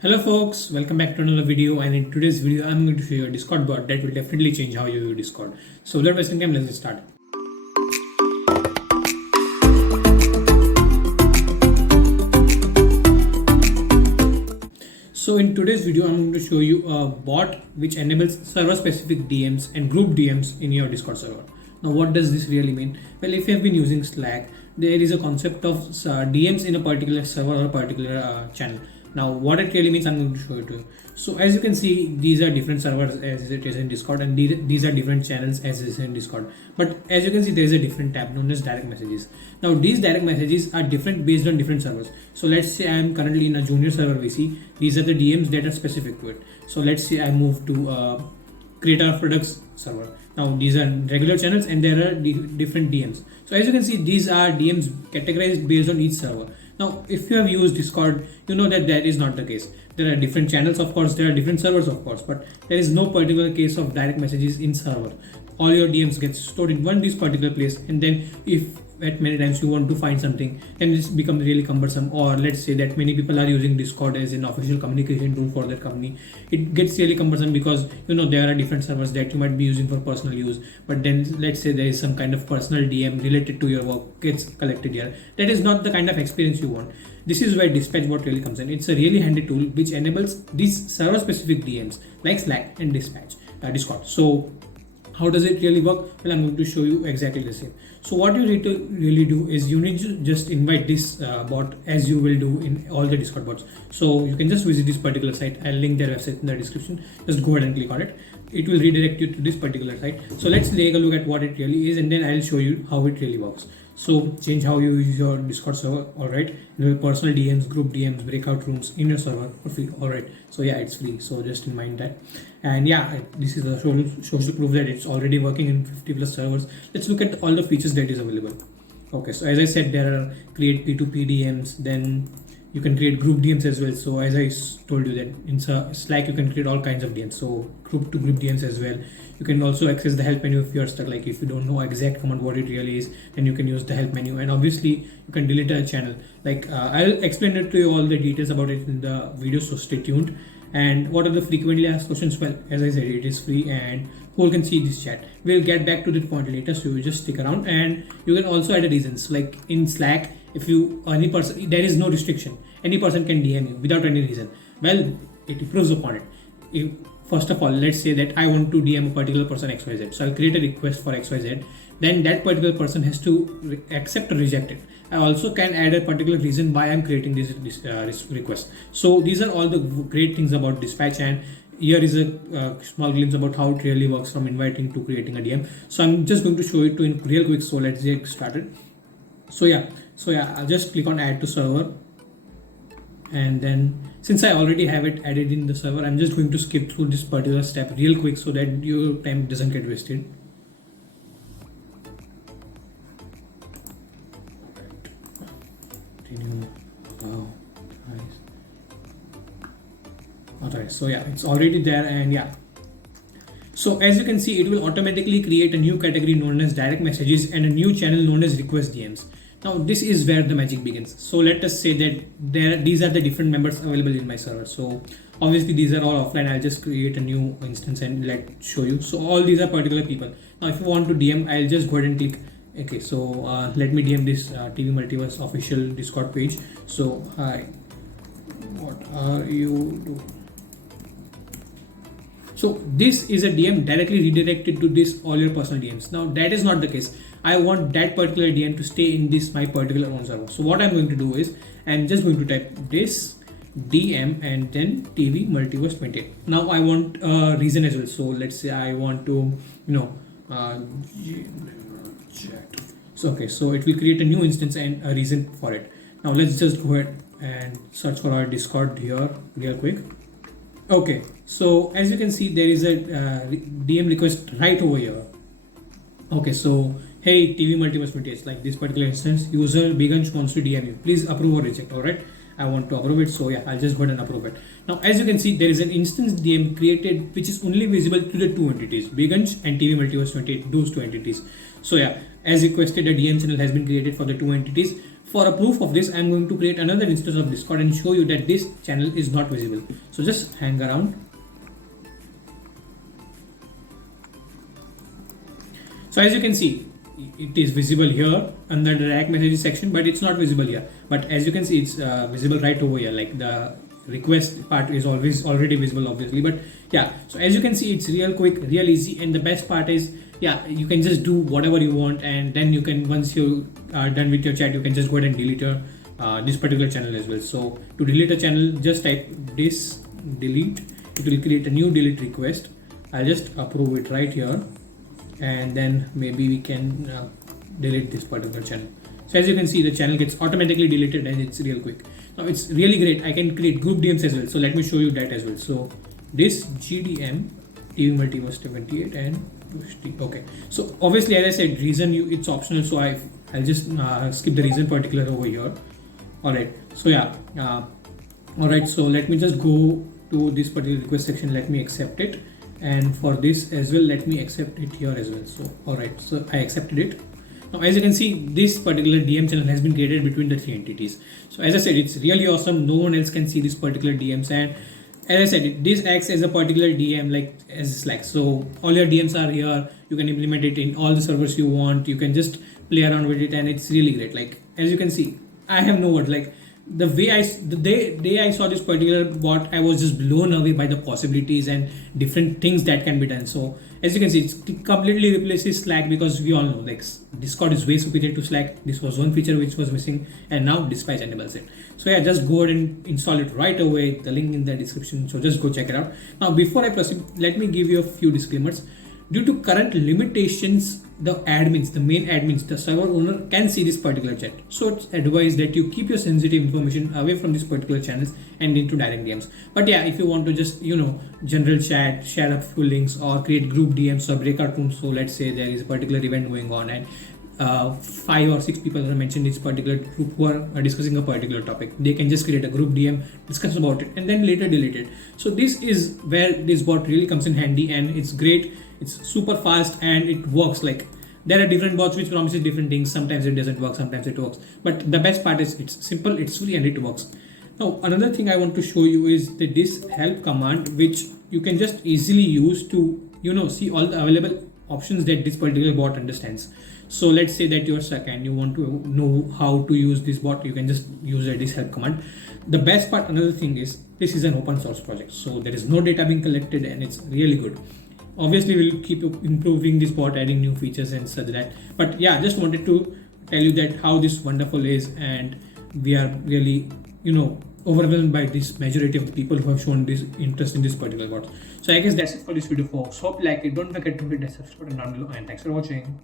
Hello folks, welcome back to another video, and in today's video I'm going to show you a Discord bot that will definitely change how you use Discord. So without wasting time, let's get started. So in today's video I'm going to show you a bot which enables server specific DMs and group DMs in your Discord server. Now what does this really mean? Well, if you have been using Slack, there is a concept of DMs in a particular server or a particular channel. Now what it really means, I'm going to show it to you. So as you can see, these are different servers as it is in Discord, and these are different channels as it is in Discord. But as you can see, there is a different tab known as direct messages. Now these direct messages are different based on different servers. So let's say I am currently in a junior server VC. These are the DMs that are specific to it. So let's say I move to creator of products server. Now these are regular channels and there are different DMs. So as you can see, these are DMs categorized based on each server. Now if you have used Discord, you know that is not the case. There are different channels, of course, there are different servers, of course, but there is no particular case of direct messages in server. All your DMs get stored in this particular place, and then if at many times you want to find something, then this becomes really cumbersome. Or let's say that many people are using Discord as an official communication tool for their company. It gets really cumbersome because there are different servers that you might be using for personal use, but then let's say there is some kind of personal DM related to your work gets collected here. That is not the kind of experience you want. This is where DispatchBot really comes in. It's a really handy tool which enables these server specific DMs like Slack and Discord. So how does it really work? Well, I'm going to show you exactly the same. So what you need to really do is you need to just invite this bot as you will do in all the Discord bots. So you can just visit this particular site. I'll link their website in the description. Just go ahead and click on it. It will redirect you to this particular site. So let's take a look at what it really is, and then I'll show you how it really works. So change how you use your Discord server. All right, personal DMs, group DMs, breakout rooms in your server for free. All right, so yeah, it's free, so just in mind that. And yeah, this is the social proof that it's already working in 50 plus servers. Let's look at all the features that is available. Okay, so as I said, there are create P2P DMs, then you can create group DMs as well. So as I told you that in Slack you can create all kinds of DMs, so group to group DMs as well. You can also access the help menu if you're stuck, like if you don't know exact command what it really is, then you can use the help menu. And obviously you can delete a channel. Like I'll explain it to you all the details about it in the video, so stay tuned. And what are the frequently asked questions? Well, as I said, it is free and who can see this chat. We'll get back to that point later, so you just stick around. And you can also add reasons, like in Slack, if you any person, there is no restriction, any person can DM you without any reason. Well, it improves upon it. First of all, let's say that I want to DM a particular person XYZ, so I'll create a request for XYZ. Then that particular person has to accept or reject it. I also can add a particular reason why I'm creating this request. So these are all the great things about Dispatch, and here is a small glimpse about how it really works from inviting to creating a DM. So I'm just going to show it to you in real quick. So let's get started. So yeah, I'll just click on add to server, and then since I already have it added in the server, I'm just going to skip through this particular step real quick so that your time doesn't get wasted. Alright, so yeah, it's already there, and yeah. So as you can see, it will automatically create a new category known as direct messages and a new channel known as request DMs. Now this is where the magic begins. So let us say that these are the different members available in my server. So obviously these are all offline. I'll just create a new instance and show you. So all these are particular people. Now if you want to DM, I'll just go ahead and click. Okay, so let me DM this TV Multiverse official Discord page. So hi, what are you doing? So this is a DM directly redirected to this all your personal DMs. Now that is not the case. I want that particular DM to stay in this my particular own server. So what I'm going to do is I'm just going to type this DM and then TV Multiverse 28. Now I want a reason as well. So let's say I want to chat. So okay, so it will create a new instance and a reason for it. Now let's just go ahead and search for our Discord here real quick. Okay, so as you can see, there is a DM request right over here. Okay, so hey TV Multiverse 28, like this particular instance, user Bigansh wants to DM you. Please approve or reject. All right, I want to approve it, so yeah, I'll just go ahead and approve it. Now as you can see, there is an instance DM created which is only visible to the two entities, Bigansh and TV Multiverse 28, those two entities. So yeah, as requested, a DM channel has been created for the two entities. for a proof of this, I'm going to create another instance of Discord and show you that this channel is not visible. So just hang around. So as you can see, it is visible here under the React messages section, but it's not visible here. But as you can see, it's visible right over here. Like the request part is always already visible, obviously. But yeah, so as you can see, it's real quick, real easy, and the best part is, yeah, you can just do whatever you want, and then you can, once you are done with your chat, you can just go ahead and delete your this particular channel as well. So to delete a channel, just type this delete. It will create a new delete request. I'll just approve it right here, and then maybe we can delete this particular channel. So as you can see, the channel gets automatically deleted, and it's real quick. Now it's really great. I can create group DMs as well. So let me show you that as well. So this GDM TV Multiverse 78 and okay. So obviously, as I said, reason it's optional. So I'll just skip the reason particular over here. All right. So yeah. All right. So let me just go to this particular request section. Let me accept it. And for this as well, let me accept it here as well. So all right, so I accepted it. Now as you can see, this particular DM channel has been created between the three entities. So as I said, it's really awesome. No one else can see this particular DMs, and as I said, this acts as a particular DM, like as Slack. So all your DMs are here. You can implement it in all the servers you want. You can just play around with it, and it's really great. Like as you can see, I have no words. Like the day I saw this particular bot, I was just blown away by the possibilities and different things that can be done. So as you can see, it completely replaces Slack, because we all know like Discord is way superior to Slack. This was one feature which was missing, and now Dispatch enables it. So yeah, just go ahead and install it right away. The link in the description. So just go check it out. Now before I proceed, let me give you a few disclaimers. Due to current limitations, the admins, the main admins, the server owner can see this particular chat. So it's advised that you keep your sensitive information away from these particular channels and into direct DMs. But yeah, if you want to just, general chat, share a few links, or create group DMs or breakout rooms. So let's say there is a particular event going on, and 5 or 6 people are mentioned in this particular group who are discussing a particular topic. They can just create a group DM, discuss about it, and then later delete it. So this is where this bot really comes in handy, and it's great. It's super fast and it works. Like there are different bots which promises different things. Sometimes it doesn't work, sometimes it works. But the best part is it's simple, it's free, and it works. Now another thing I want to show you is the this help command, which you can just easily use to see all the available options that this particular bot understands. So let's say that you're stuck and you want to know how to use this bot, you can just use this help command. The best part, another thing is, this is an open source project, so there is no data being collected, and it's really good. Obviously we'll keep improving this bot, adding new features and such that, but yeah, just wanted to tell you that how this wonderful is, and we are really overwhelmed by this majority of the people who have shown this interest in this particular bot. So I guess that's it for this video, folks. Hope you like it. Don't forget to hit the subscribe button down below, and thanks for watching.